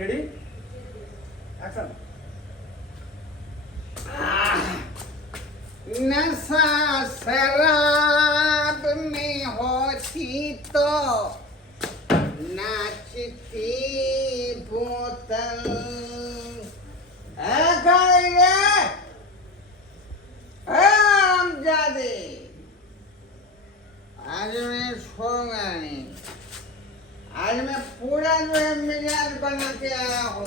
Ready action. नशा शराब में होती तो नाचती बोतल जादे आज मैं सोऊंगा नहीं। आज मैं पूरा जो है मिजाज बना के आया हूँ।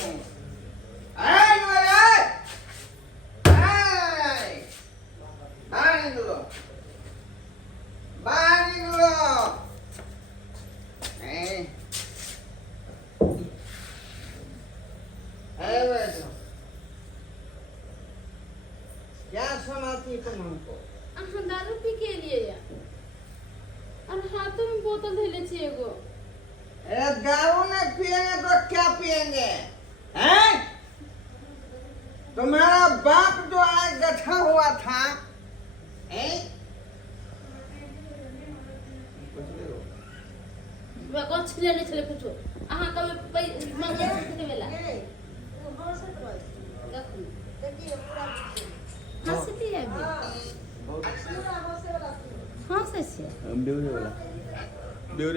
बाहर निकलो, बाहर निकलो। बैठो। क्या सुनाती तुम हमको? दारू पी के लिए या और हाथों में बोतल धैले छे एगो। दारू नहीं पिएंगे तो क्या पिएंगे? हैं? तुम्हारा बाप जो आज गठा हुआ था, हैं? मैं कौन छले नहीं छले कुछ आहा का मैं मंगे से वेला हंसती है हंसे से बेवरे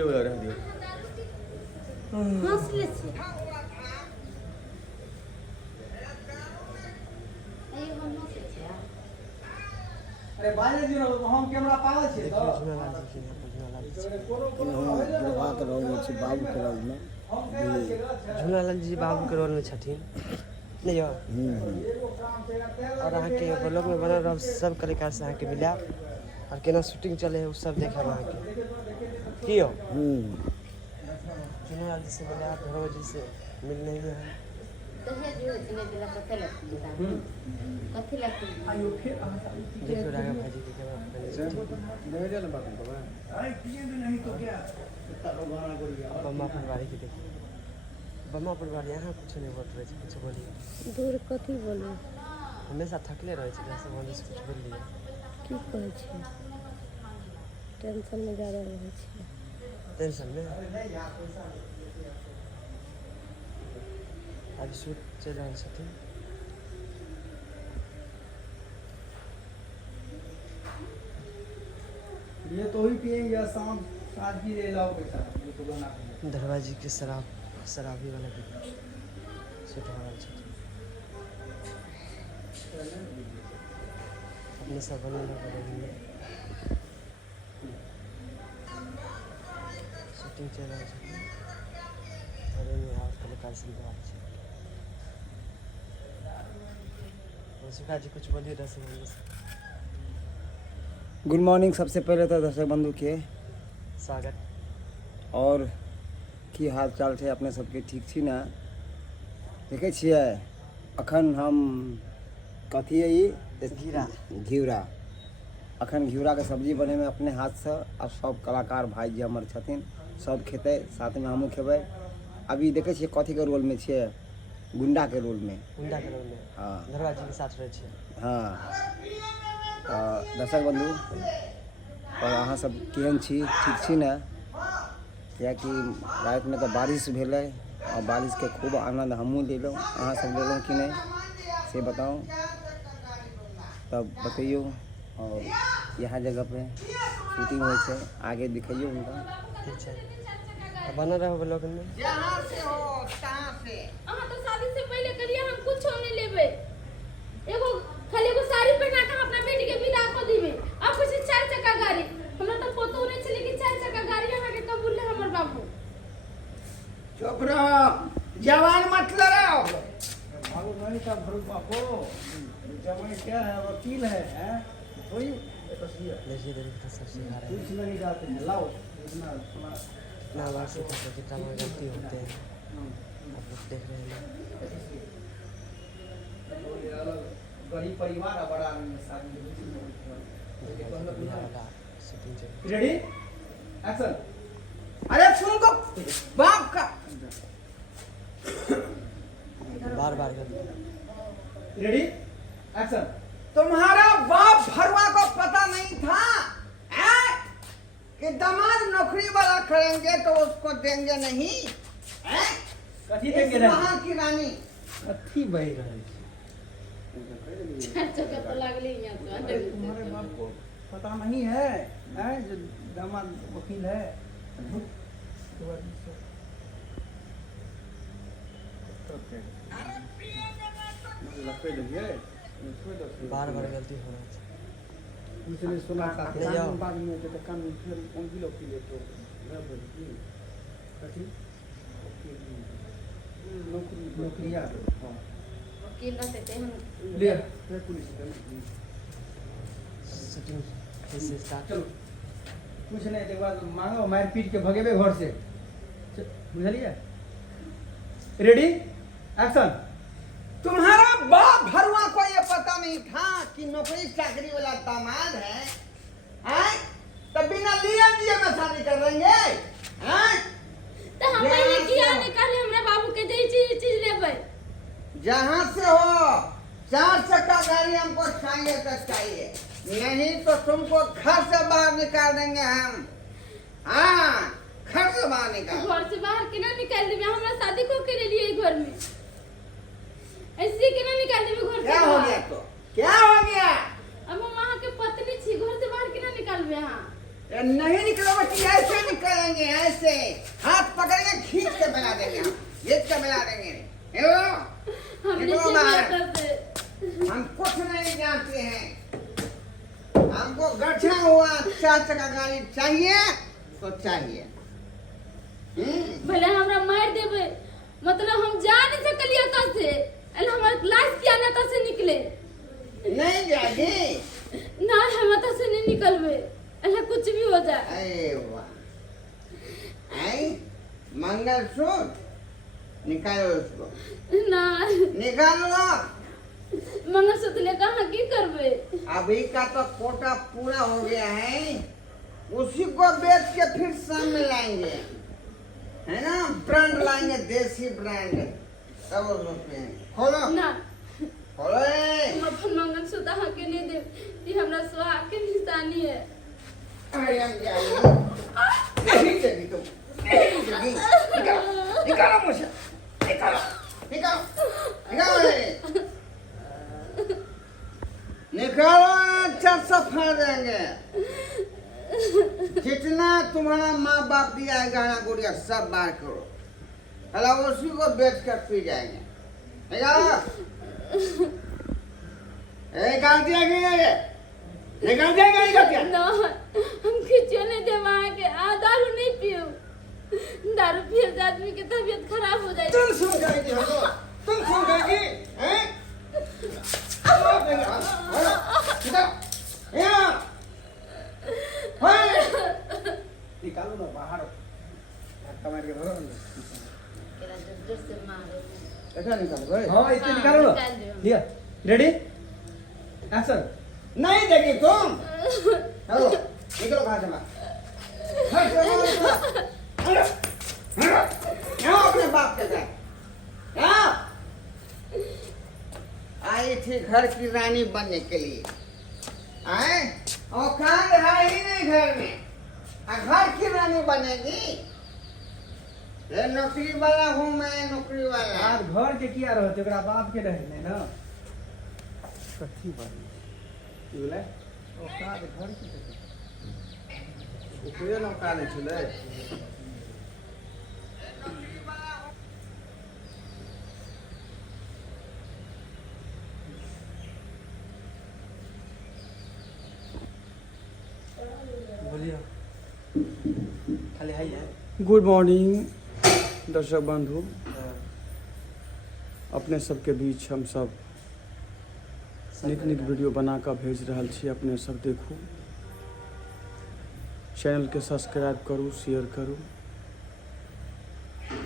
वाला रह दियो। हंस ले छे ए हम हंसे छे। अरे बाजे जी हम कैमरा पागल छे तो बाबू के रोल में झूलालाल जी बाबू के रोल में छथिन नहीं हो। और अहाँ के ब्लॉग में बनल रह सब कलाकार से अहाँ के मिला और केना शूटिंग चले है उ सब देखे अहाँ के की हो। झूलालाल जी से मिला भैरव जी से मिलने में है दहेज जो जिने दिला कथे लगती कथे लगती आयो फिर देखो रागा भाजी के कैमरा दे दे बात बाबा। आई पिए नहीं तो क्या इतना गाना करिया। बम्मा परिवार के देखिए बम्मा परिवार यहाँ कुछ नहीं बोल रहे थे कुछ बोलिए दूर कथी बोलू हमेशा थकले रहे थे जैसे बोली से कुछ बोल लिया की कहै छै टेंशन में ज्यादा रहै छै टेंशन में आज शूट चल रहा छथिन। ये तो ही पिएंगे शाम साथ भी ले लाओ पैसा ये तो गाना करिया। दरवाजे के शराबी वाला भी शूट हो रहा छथिन अपने सब बने बने शूटिंग चल रहा छथिन घरे में हाथ कलाकार से बात छे सुखा जी कुछ बोलिए दस बंदे से। गुड मॉर्निंग सबसे पहले तो दर्शक बंधु के स्वागत और की हाल चाल छै अपने सबके ठीक छी ना। देखे छियै अखन हम कथी है ये घिउरा अखन घिउरा के सब्जी बने में अपने हाथ से और सब कलाकार भाई जी हमर छथिन सब खेते साथ में हमहूँ खेबै। अभी देखे छियै कथी के रोल में छियै गुंडा के रोल में हाँ दरवाजे के साथ रहे छे हाँ। दर्शक बंधु और अहाँ सब केहन छी ठीक छी ना? कियाकि रात में तो बारिश भेलै और बारिश के खूब आनंद हमहूँ लेलहुँ अहाँ सब लेलहुँ कि नहीं से बताओ तब बतैयो। और यहाँ जगह पे शूटिंग हो छै आगे दिखाइयो उनका ठीक है बना रहो ब्लॉग में जहाँ से हो तहाँ से। अहाँ तो शादी से पहले करिए हम कुछ नहीं लेबे एगो खाली एगो साड़ी पहना के अपना बेटी के विदा कर दिबे। अब कुछ 4 चक्का गाड़ी हमरा तो पतो नहीं छले कि 4 चक्का गाड़ी अहाँ के कबूल ले हमर बाबू। चुप रहो, जवान मत लड़ाओ। भागो नहीं था भरू बापो जवान क्या है वकील है हैं कोई देखिए देखिए सब सिखा रहे कुछ नहीं जाते हैं लाओ इतना सुना हैं ना बात से कितना गलती होते हैं आप लोग देख रहे हैं गरीब परिवार है बड़ा शादी शूटिंग चल रेडी एक्शन। अरे सुन को बाप का बार बार रेडी एक्शन। तुम्हारा बाप भरवा को पता नहीं था हैं? कि दामाद नौकरी वाला करेंगे तो उसको देंगे नहीं हैं? कथी इस देंगे ना महल की रानी कथी बह रहे चार चक्का तो लागले यहाँ तो अरे तुम्हारे बाप को पता नहीं है हैं जो दामाद वकील है बार बार गलती हो रहा है। उसने सुना था ले जाओ। बाद में तो कानून फिर कौन भी लोग की ले तो ना बोली कथी नौकरिया हाँ वकील रहते थे हम ले पुलिस शूटिंग फिर से स्टार्ट। चलो कुछ नहीं एक बार मांगो मार पीट के भगेबे घर से बुझलिए रेडी एक्शन तुम्हारा बाप भरुआ को ये पता नहीं था कि नौकरी चाकरी वाला दामाद है हैं? तब बिना लिए दिए में शादी कर देंगे हैं? तो हम पहले किया नहीं करे हमरा बाबू के दे चीज लेबै जहाँ से हो 4 चक्का गाड़ी हमको चाहिए तो चाहिए, नहीं तो तुमको घर से बाहर निकाल देंगे हम। हाँ घर से बाहर निकाल। घर से बाहर केना निकाल देबे हमरा शादी को के लिए घर में ऐसे केना निकाल देबे घर से क्या हो गया तो क्या हो गया? अब हम वहां के पत्नी छी घर से बाहर केना निकालबे हां ये नहीं निकलोगे कि ऐसे निकालेंगे, ऐसे हाथ पकड़ेंगे खींच के बना देंगे हम, खींच के बना देंगे। हमने निकलो बाहर। से हम कुछ नहीं जानते हैं, हमको गठा हुआ 4 चक्का गाड़ी चाहिए तो चाहिए। भले हमरा मार देबे मतलब हम जा नहीं सकलिए त से अल हमर लाश किया ना त से निकले नहीं जाएगी ना हम त से नहीं निकलबे अल्लाह कुछ भी हो जाए। अरे वाह आई मंगलसूत्र निकालो उसको, ना निकालो। मंगलसूत्र ले कहां की करबे अभी का तो कोटा पूरा हो गया है, उसी को बेच के फिर सामने लाएंगे, है ना? ब्रांड लाएंगे, देसी ब्रांड। तब उसमें खोलो ना खोलो हम अपन मंगलसूत्र अहाँ के नहीं दे ई हमरा सुहाग के निशानी है। अरे हम जाएंगे नहीं देगी तुम, नहीं देगी। निकालो निकालो मुझे, निकालो निकालो निकालो ये। निकालो अच्छा सफा देंगे, जितना तुम्हारा माँ बाप दिया है गहना गुड़िया सब बाहर करो, अला उसी को बेच कर पी जाएंगे। निकालो निकाल दिया गया, निकाल दिया गया, निकाल दिया। ना हम किछु नहीं दे वहां के दारू नहीं पियो, दारू पिए से आदमी के तबीयत खराब हो जाए। तुम सुन जाएगी हमको, तुम सुन जाएगी हैं? निकालो ना बाहर धक्का मार के भरो केरा जोर से मारो ऐसा निकालो भाई। हाँ इसे हाँ, निकालो निकाल ना दो। लिया रेडी एक्शन नहीं देगी तुम, चलो निकलो बाहर से बाहर। यहाँ अपने बाप के साथ यहाँ आई थी घर की रानी बनने के लिए, आए औकात है ही नहीं घर में, घर की रानी बनेगी। ये नौकरी वाला हूँ मैं, नौकरी वाला। आज घर के किया रहते ओकरा बाप के रहे ने ना कथी बात की बोले औकात घर की ओकरे नौका नहीं छले। बोलिए खाली है ये गुड मॉर्निंग दर्शक बंधु, अपने सबके बीच हम सब नीक नीक वीडियो बना कऽ भेज रहल छी, अपने सब देखू, चैनल के सब्सक्राइब करू, शेयर करू,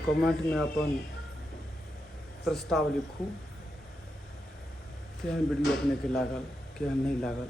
कमेंट में अपन प्रस्ताव लिखू, केहन वीडियो अपने के लागल केहन नहीं लागल।